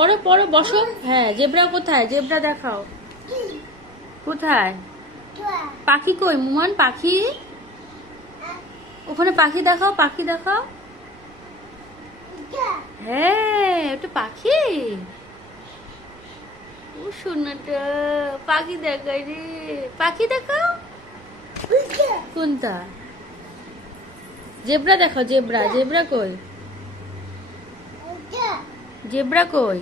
পড়ো পড়ো বসো। হ্যাঁ, জেব্রা কোথায়? জেব্রা দেখাও। কোথায় পাখি? কই মুমান পাখি? ওখানে পাখি দেখাও, পাখি দেখাও। হ্যাঁ, ওটা পাখি। ও সোনাটা, পাখি দেখাই রে, পাখি দেখাও। কোনটা? জেব্রা দেখাও, জেব্রা। জেব্রা কই? জেব্রা কই?